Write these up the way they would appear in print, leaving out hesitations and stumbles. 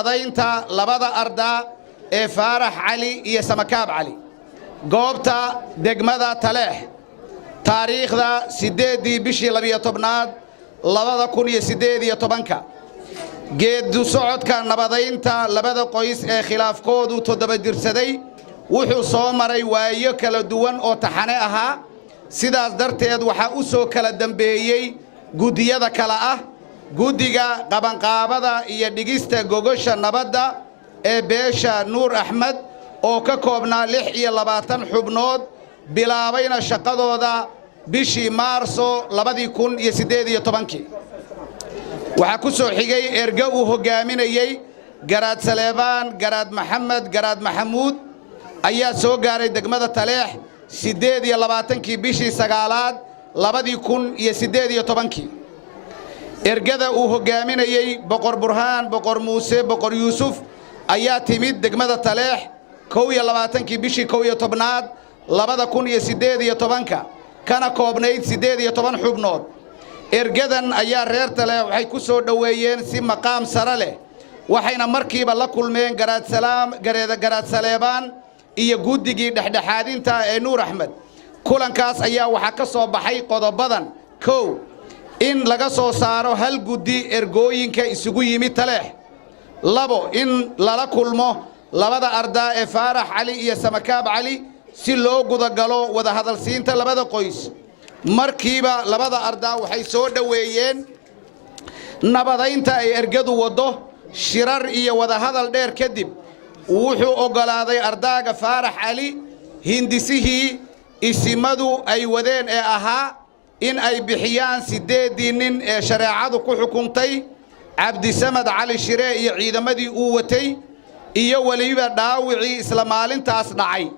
Daynta labada arda ee Faarax Cali iyo Samakaab Cali goobta degmada Taleex taariikhda 8 bishii 12aad 2018 geedu socodka nabadaynta labada qoys ee khilaafkoodu toddoba jirsaday wuxuu soo maray waayo kala duwan oo taxane ahaa sidaas darteed waxa uu soo kala dambeeyay gudiyada kala ah gudiga qabanqaabada iyo dhigista gogosha nabadda ee beesha Nuur Axmed oo ka koobnaa 26 xubnood bilaabayna shaqadooda bishii Maarso 2018 waxa ku soo xigay erga uu hogaaminayay Garaad Saleebaan Garaad Maxamed Garaad Maxamuud ayaa soo gaaray degmada Taleex 28 bishii 9aad 2018 ergada uu hogaaminayay Boqor Burhaan Boqor Muuse Boqor Yuusuf ayaa timid degmada Taleex 21 bishii 11aad 2018 kana koobnayd 18 xubnood ergadan ayaa reer Taleex waxay ku soo dhaweeyeen si maqaam sare leh waxayna markiiba la kulmeen Garaad Saleebaan iyo gudigii dhexdhexaadinta ee Nuur Axmed kulankaas ayaa waxa ka soo baxay qodobadan koow in laga soo saaro hal gudi ergooyinka isugu yimid Taleex labo in lala kulmo labada arda ee Faarax Cali iyo Samakaab Cali si loo guda galo wada hadalsiinta labada qoys markiiba labada arda waxay soo dhaweeyeen nabadaynta ay ergadu wado shirar iyo wada hadal dheer kadib wuxuu ogolaaday ardaaga Faarax Cali hindisihii isimadu ay wadeen ee ahaa in ay bixiyaan 8 nin ee shareecadu ku xukuntay Cabdi Samad Cali Shire iyo ciidamadii uu watay iyo waliba dhaawicii isla maalintaas dhacay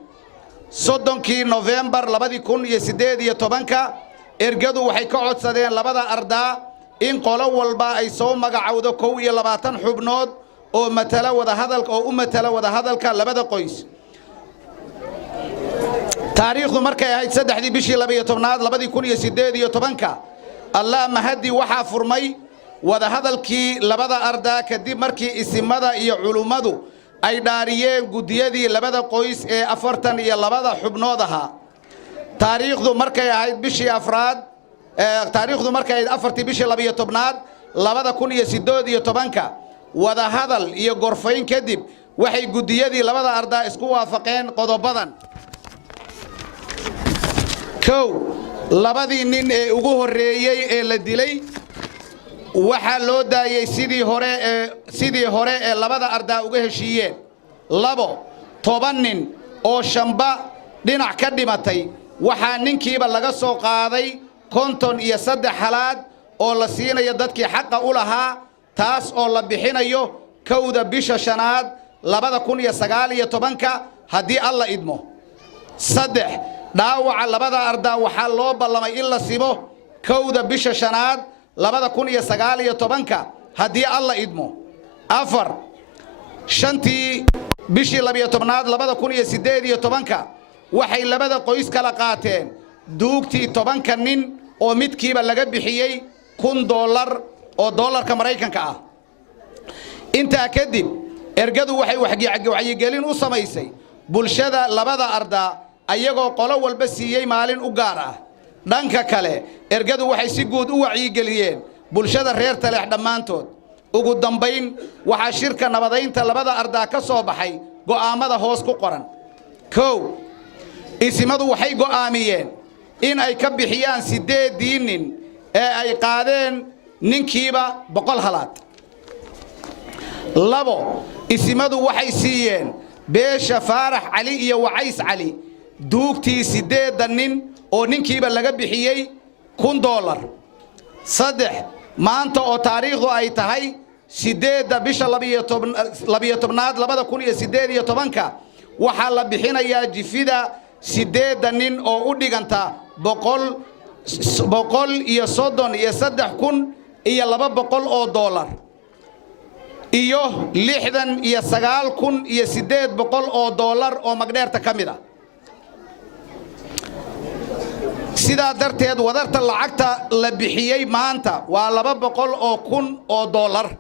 30 November 2018 ergadu waxay ka codsadeen labada arda in qolo walba ay soo magacawdo 21 xubnood oo matala wada hadalka oo u matala wada hadalka labada qoys taariikhdu markay ahayd 3 bishii 12aad 2018 Allah mahadi waxa furmay wada hadalkii labada arda kadib markii isimada iyo culumadu ay dhaariyeen gudiyadii labada qoys ee 42 xubnood ahaa taariikhdu markay ahayd bishii afraad taariikhdu markay ahayd 4 bishii 12aad 2018 wada hadal iyo gorfayn kadib waxay gudiyadii labada arda isku waafaqeen qodobadan kow labadii nin ee ugu horeeyay ee la dilay waxa loo daayay sidii hore ee labada arda uga heshiiyeen labo 10 nin oo shamba dhinac ka dhimatay waxa ninkiiba laga soo qaaday 53 halaad oo la siinayo dadkii xaq u lahaa taas oo la bixinayo kowda bisha shanaad 2019 hadii alla idmo saddex dhaawaca labada arda waxa loo ballamay in la simo kowda bisha shanaad 2019 hadii alla idmo afar shantii bishii 12aad 2018 waxay labada qoys kala qaateen duugtii 10 nin oo midkiiba laga bixiyay $1 oo dollarka Mareykanka ah inta kadib ergadu waxay wacyigelin u samaysay bulshada labada arda ayagoo qolo walba siiyay maalin u gaar ah dhanka kale ergadu waxay si guud u wacyigeliyeen bulshada reer Taleex dhamaantood ugu dambayn waxa shirka nabadaynta labada arda ka soo baxay go'aamada hoos ku qoran koow isimadu waxay go'aamiyeen in ay ka bixiyaan 8 nin ee ay qaadeen ninkiiba 100 halaad labo isimadu waxay siiyeen beesha Faarax Cali iyo Wacays Cali duugtii 8 nin oo ninkiiba laga bixiyay $1 saddex maanta oo taariikhdu ay tahay 8 bisha 12aad 2018 waxa la bixinayaa jifida 8 nin oo u dhiganta 133 iyo 200 oo dollar iyo 69 iyo 800 oo dollar oo magdheerta kamida sida darteed wadarta lacagta la bixiyay maanta waa 200 oo kun oo dollar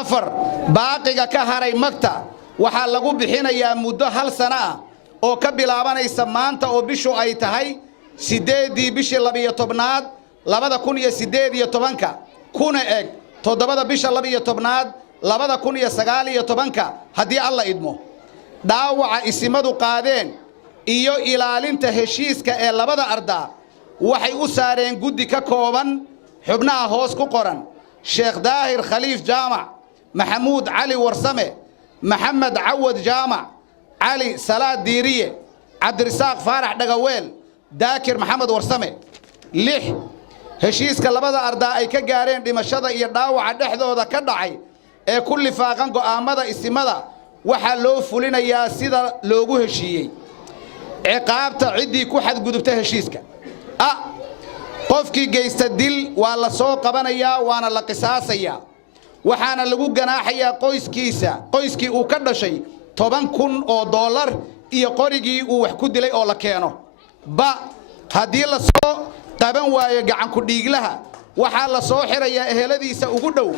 afar baaqiga ka haray magta waxaa lagu bixinayaa muddo 1 sano ah oo ka bilaabanaysa maanta oo bishu ay tahay 8 bishii 12aad 2018 kuna eg 7 bisha 12aad 2019 haddii alla idmo dhaawaca isimadu qaadeen iyo ilaalinta heshiiska ee labada arda waxay u saareen guddi ka kooban xubnaha hoos ku qoran sheekh daahir khaliif jaamac maxamuud cali warsame maxamed cawad jaamac علي صلاة ديرية عبد الرزاق فارح دغويل داكر محمد ورسمه لح هشيس كلبدا أردا أي كجارين دمشقة يداوع دحدودا كدعي ee ku lifaaqan go'aamada isimada waxa loo fulina yaa sida loogu heshiiyay ciqaabta cidii ku xad gudubta heshiiska qofkii geysta dil waa la soo qabanayaa waana la qisaasayaa waxaana lagu ganaaxayaa qoyskii uu ka dhashay $10,000 iyo qorigii uu wax ku dilay oo la keeno haddii la soo qaban waayo gacan ku dhiiglaha waxaa la soo xirayaa eheladiisa ugu dhow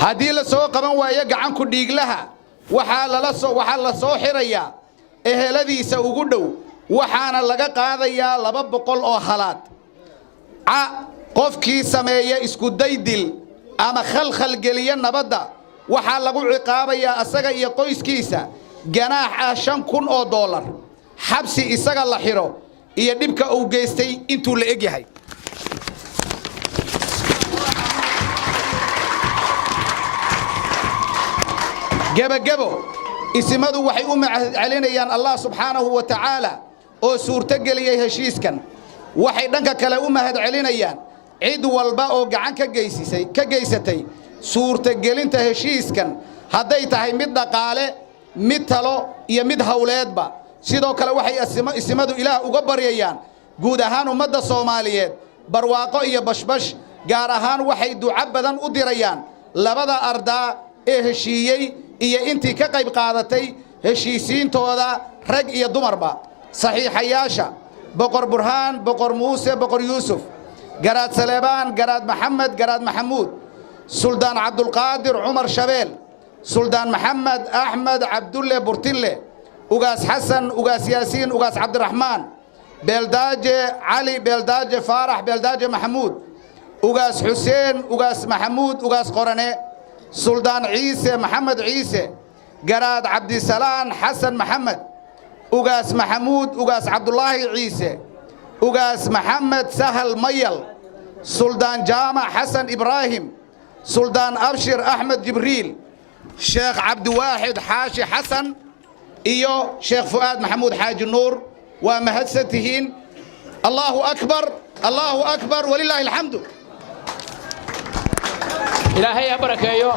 haddii la soo qaban waayo gacan ku dhiiglaha waxaa la soo xirayaa eheladiisa ugu dhow waxaana laga qaadayaa 200 oo halaad qofkii sameeya isku daydil ama khalkhal geliya nabadda waxaa lagu ciqaabayaa asaga iyo qoyskiisa ganaax $5,000 xabsi isaga la xiro iyo dhibka uu geystay intuu la eg yahay gabagabo isimadu waxay u macalinayaan Allah subhanahu wa ta'ala oo suurta geliyay heshiiskan waxay dhanka kale u mahad celinayaan cid walba oo gacan ka geysatay suurta gelinta heshiiskan haday tahay mid dhaqaale mid talo iyo mid hawleedba sidoo kale waxay isimadu ilaah uga baryayaan guud ahaan ummadda Soomaaliyeed barwaaqo iyo bashbash gaar ahaan waxay duca badan u dirayaan labada ardaa ee heshiiyay iyo intii ka qayb qaadatay heshiisiintooda rag iyo dumarba saxiixayaasha boqor burhaan boqor muuse boqor yuusuf garaad saleebaan garaad maxamed garaad maxamuud suldaan cabdulqaadir cumar shabeel suldaan maxamed axmed cabdulle burtille ugaas xasan ugaas yaasiin ugaas cabdiraxmaan beeldaaje cali beeldaaje faarax beeldaaje maxamuud ugaas xuseen ugaas maxamuud ugaas qorane suldaan ciise maxamed ciise garaad cabdisalaan xasan maxamed ugaas maxamuud ugaas cabdullaahi ciise ugaas maxamed sahal mayal suldaan jaamac xasan ibraahim suldaan abshir axmed jibriil sheekh cabdiwaaxid xaashi xasan iyo sheekh fuaad maxamuud xaaji nuur waa mahadsantihiin allahu akbar walilaahi alxamdu ilaahay ha barakeeyo